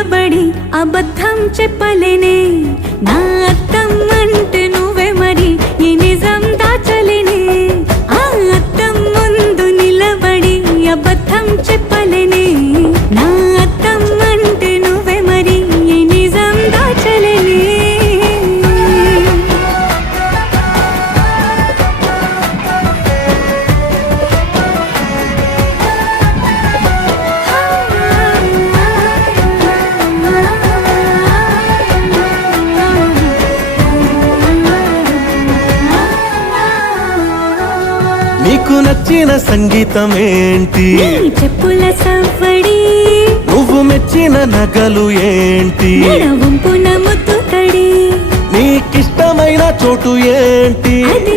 నిలబడి అబద్ధం చెప్పలేనే నా అద్దం అంటే నువ్వే మరి ఈ నిజం దాచలేనే ఆ అద్దం ముందు నిలబడి అబద్ధం చెప్పలేనే నా అద్దం అంటే నువ్వే మరి ఈ నిజం దాచలేనే నీకు నచ్చిన సంగీతం ఏంటి నీ చెప్పుల సవ్వడి నువ్వు మెచ్చిన నగలు ఏంటి వంపున ముత్తు తడి నీకిష్టమైన చోటు ఏంటి అది